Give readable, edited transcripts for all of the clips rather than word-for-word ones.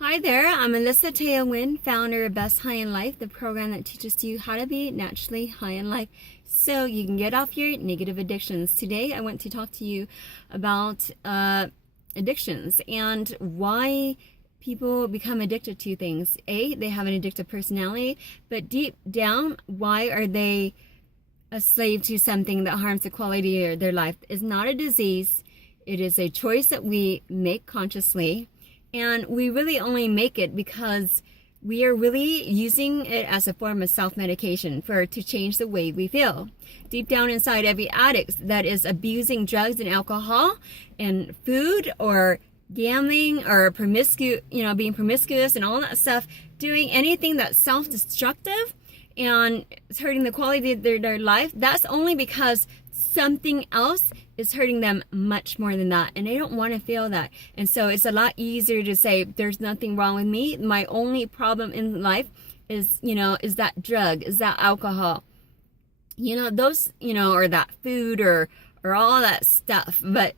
Hi there, I'm Alyssa Teo-Win, founder of Best High in Life, the program that teaches you how to be naturally high in life so you can get off your negative addictions. Today I want to talk to you about addictions and why people become addicted to things. They have an addictive personality, but deep down, why are they a slave to something that harms the quality of their life? It's not a disease. It is a choice that we make consciously. And we really only make it because we are really using it as a form of self-medication to change the way we feel. Deep down inside every addict that is abusing drugs and alcohol and food or gambling or being promiscuous and all that stuff, doing anything that's self-destructive and it's hurting the quality of their life, that's only because something else is hurting them much more than that, and they don't want to feel that. And so it's a lot easier to say there's nothing wrong with me. My only problem in life is that drug, is that alcohol, those, or that food or all that stuff. But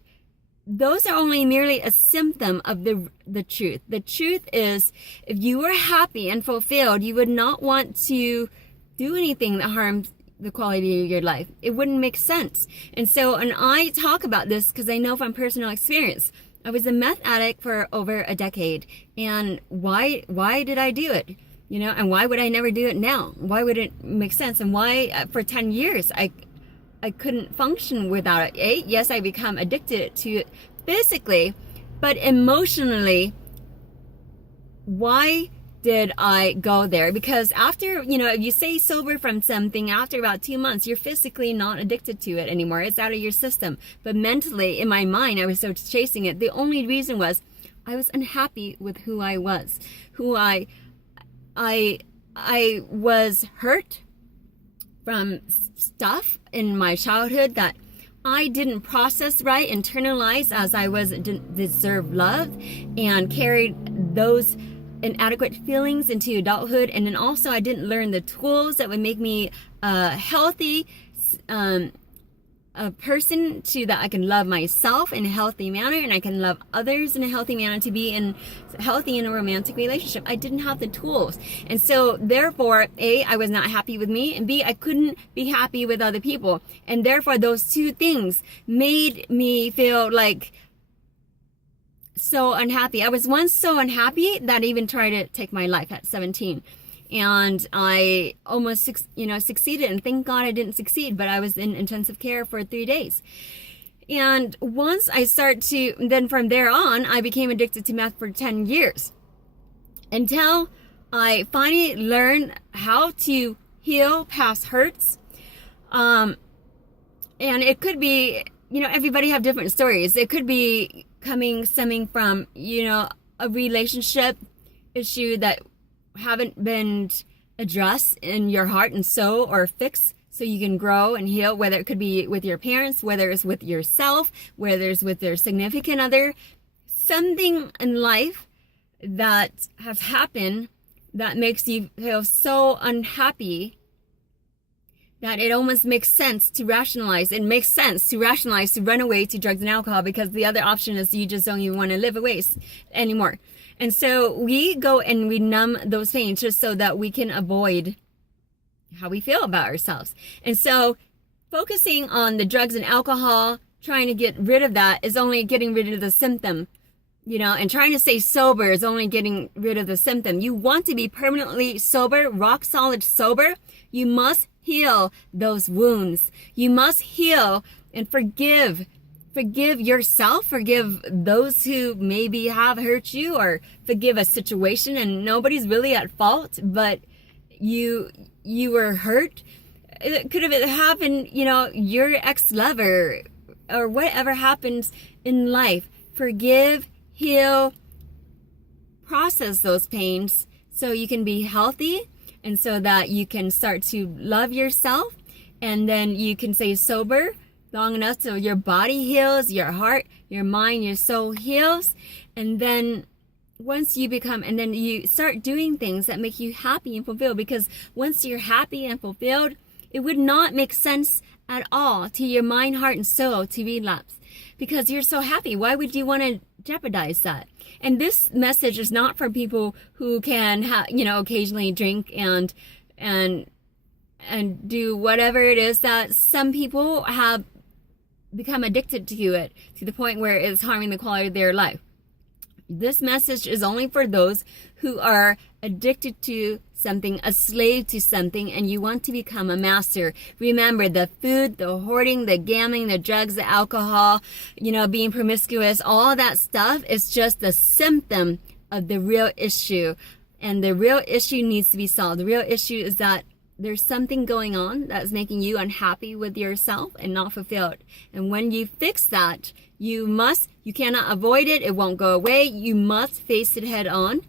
those are only merely a symptom of the truth. The truth is, if you were happy and fulfilled, you would not want to do anything that harms the quality of your life. It wouldn't make sense. And so, and I talk about this because I know from personal experience. I was a meth addict for over a decade. And why did I do it? And why would I never do it now? Why would it make sense? And why for 10 years I couldn't function without it. Yes, I become addicted to it physically, but emotionally, why did I go there? Because after, if you stay sober from something, after about 2 months, you're physically not addicted to it anymore. It's out of your system. But mentally, in my mind, I was so chasing it. The only reason was I was unhappy with who I was. I was hurt from stuff in my childhood that I didn't process right, internalize as I didn't deserve love, and carried those inadequate feelings into adulthood. And then also I didn't learn the tools that would make me a healthy a person that I can love myself in a healthy manner, and I can love others in a healthy manner, to be healthy in a romantic relationship. I didn't have the tools. And so therefore, A, I was not happy with me, and B, I couldn't be happy with other people. And therefore those two things made me feel like so unhappy. I was once so unhappy that I even tried to take my life at 17. And I almost, succeeded. And thank God I didn't succeed, but I was in intensive care for 3 days. And once then from there on, I became addicted to meth for 10 years. Until I finally learned how to heal past hurts. And it could be, everybody have different stories. It could be stemming from, a relationship issue that haven't been addressed in your heart and soul or fixed so you can grow and heal, whether it could be with your parents, whether it's with yourself, whether it's with their significant other, something in life that has happened that makes you feel so unhappy that it almost makes sense to rationalize. It makes sense to rationalize to run away to drugs and alcohol, because the other option is you just don't even want to live away anymore. And so we go and we numb those pains just so that we can avoid how we feel about ourselves. And so focusing on the drugs and alcohol, trying to get rid of that, is only getting rid of the symptom. And trying to stay sober is only getting rid of the symptom. You want to be permanently sober, rock solid sober. You must heal those wounds. You must heal and forgive yourself, forgive those who maybe have hurt you, or forgive a situation, and nobody's really at fault, but you were hurt. It could have happened, your ex-lover or whatever happens in life. Forgive, heal, process those pains so you can be healthy, and so that you can start to love yourself, and then you can stay sober long enough so your body heals, your heart, your mind, your soul heals. And then once you start doing things that make you happy and fulfilled, because once you're happy and fulfilled, it would not make sense at all to your mind, heart, and soul to relapse, because you're so happy. Why would you want to jeopardize that? And this message is not for people who can, occasionally drink and do whatever it is that some people have become addicted to it to the point where it's harming the quality of their life. This message is only for those who are addicted to something, a slave to something, and you want to become a master. Remember, the food, the hoarding, the gambling, the drugs, the alcohol, being promiscuous, all that stuff is just a symptom of the real issue. And the real issue needs to be solved. The real issue is that there's something going on that's making you unhappy with yourself and not fulfilled. And when you fix that, you cannot avoid it. It won't go away. You must face it head on,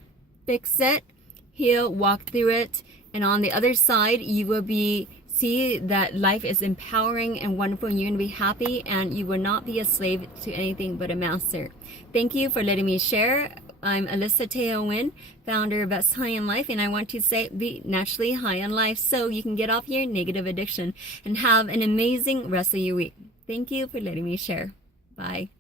fix it, heal, walk through it. And on the other side, you will see that life is empowering and wonderful, and you're going to be happy, and you will not be a slave to anything but a master. Thank you for letting me share. I'm Alyssa Teo Wynn, founder of Best High in Life, and I want to say be naturally high in life so you can get off your negative addiction and have an amazing rest of your week. Thank you for letting me share. Bye.